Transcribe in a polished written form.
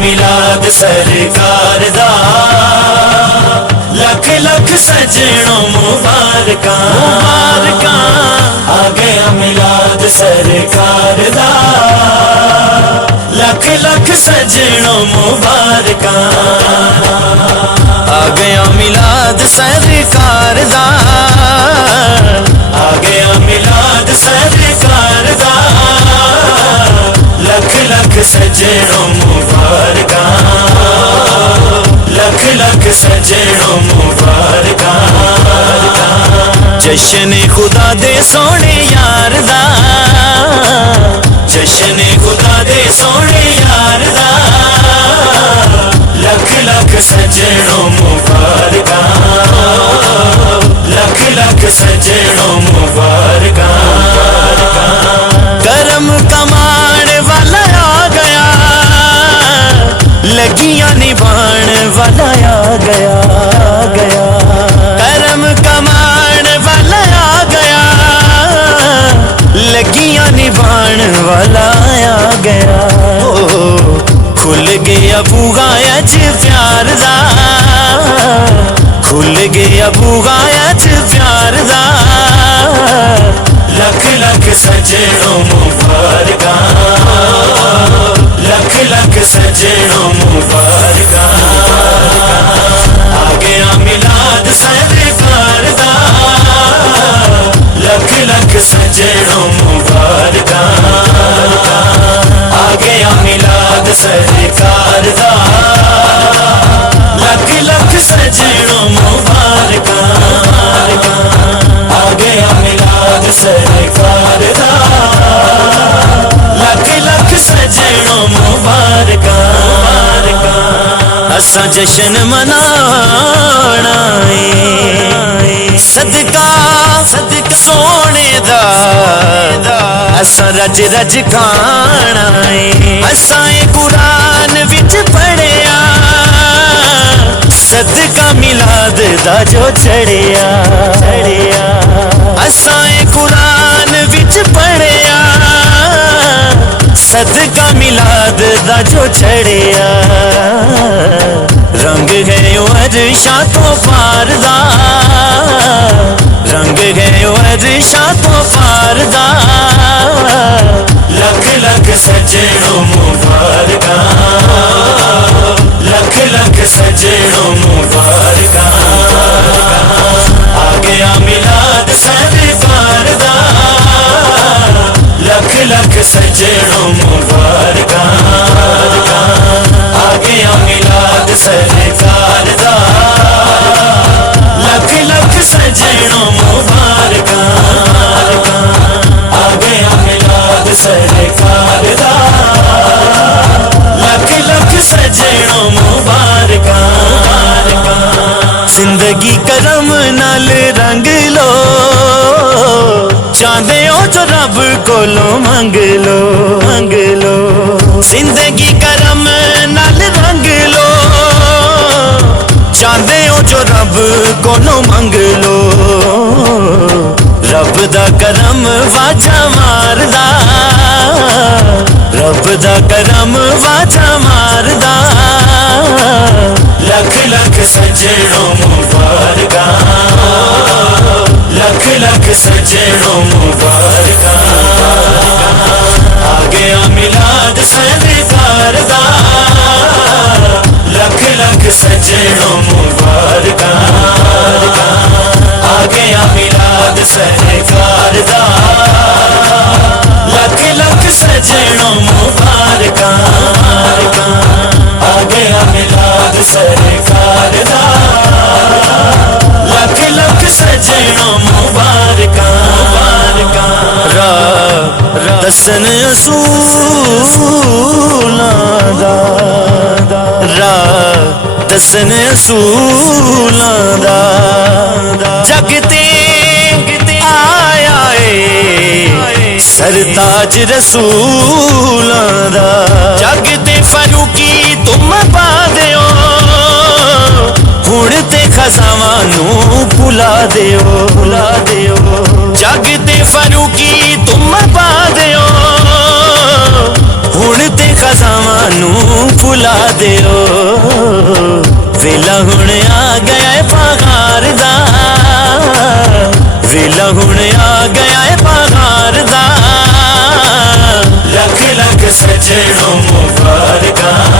میلاد سرکار دا لکھ لکھ سجنوں مبارکاں آ گیا میلاد سرکار دا لکھ لکھ سجنوں مبارکاں آ گیا میلاد سرکار دا آ گیا میلاد سرکار دا لکھ لکھ سجنوں مبارکاں لکھ لکھ سجنوں مبارکاں جشن خدا دے سونے یار دا جشن خدا دے سونے یار دا لکھ لکھ سجنوں مبارکاں لکھ لکھ سجنوں مبارکاں کرم کمان والا آ گیا لگیاں نبھان والا آ گیا کرم کمان والا آ گیا لگیاں نبھان والا آ گیا کھل گیا بوغا اج پیار دا کھل گیا بوغا اج پیار دا لکھ لکھ سجنوں مبارکاں لکھ لکھ سجنوں مبارکاں آ گیا میلاد سرکار دا لکھ لکھ سجنوں مبارکاں آ گیا میلاد سرکار دا لکھ لکھ سجنوں مبارکاں آ گیا میلاد سرکار دا لکھ لکھ سجنوں مبارکاں اساں جشن منانا صدقہ سونے دا اساں رج رج کھانا اساں قرآن وچ پڑھیا صدقہ میلاد دا جو چڑھیا اساں قرآن وچ پڑھیا صدقہ میلاد دا جو چڑھیا رنگ گئے عرشاں تو پار دا رنگ گئے عرشاں تو پار دا لکھ لکھ سجنوں مبارکاں لکھ لکھ سجنوں مبارکاں آ گیا میلاد سرکار دا لکھ لکھ سجنوں مبارکاں آ گیا میلاد سرکار دا لکھ لکھ سجنوں مبارکاں آ گیا میلاد سرکار دا لکھ لکھ سجنوں مبارکاں زندگی کرم نال رنگ لو چاہتے ہو جو رب کولوں منگ لو زندگی کرم نال رنگ لو چاہتے ہو جو رب کولوں منگ لو رب دا کرم واجا ماردا رب دا کرم واجا ماردا لکھ لکھ سجنوں مبارکاں لکھ لکھ سجنوں مبارکاں آ گیا میلاد سرکار دا لکھ لکھ سجنوں مبارکاں آ گیا میلاد سرکار دا لکھ لکھ سجنوں مبارکاں آ گیا میلاد سرکار دا لکھ لکھ سجنوں مبارکاں دسن اصولاں دا دسن اصولاں دا جگ تے آیا اے سرتاج رسولاں دا جگ تے فاروقی تم پا دیو ہن تے خزاواں نوں بھلا دیو جگ تے فاروقی تم پا دیو ہن تے خزاواں نوں بھلا ਵੇਲਾ ਹੁਣ ਆ ਗਿਆ ਏ ਬਹਾਰ ਦਾ, ਵੇਲਾ ਹੁਣ ਆ ਗਿਆ ਏ ਬਹਾਰ ਦਾ। ਲੱਖ ਲੱਖ ਸਜਣੋਂ ਮੁਬਾਰਕਾਂ।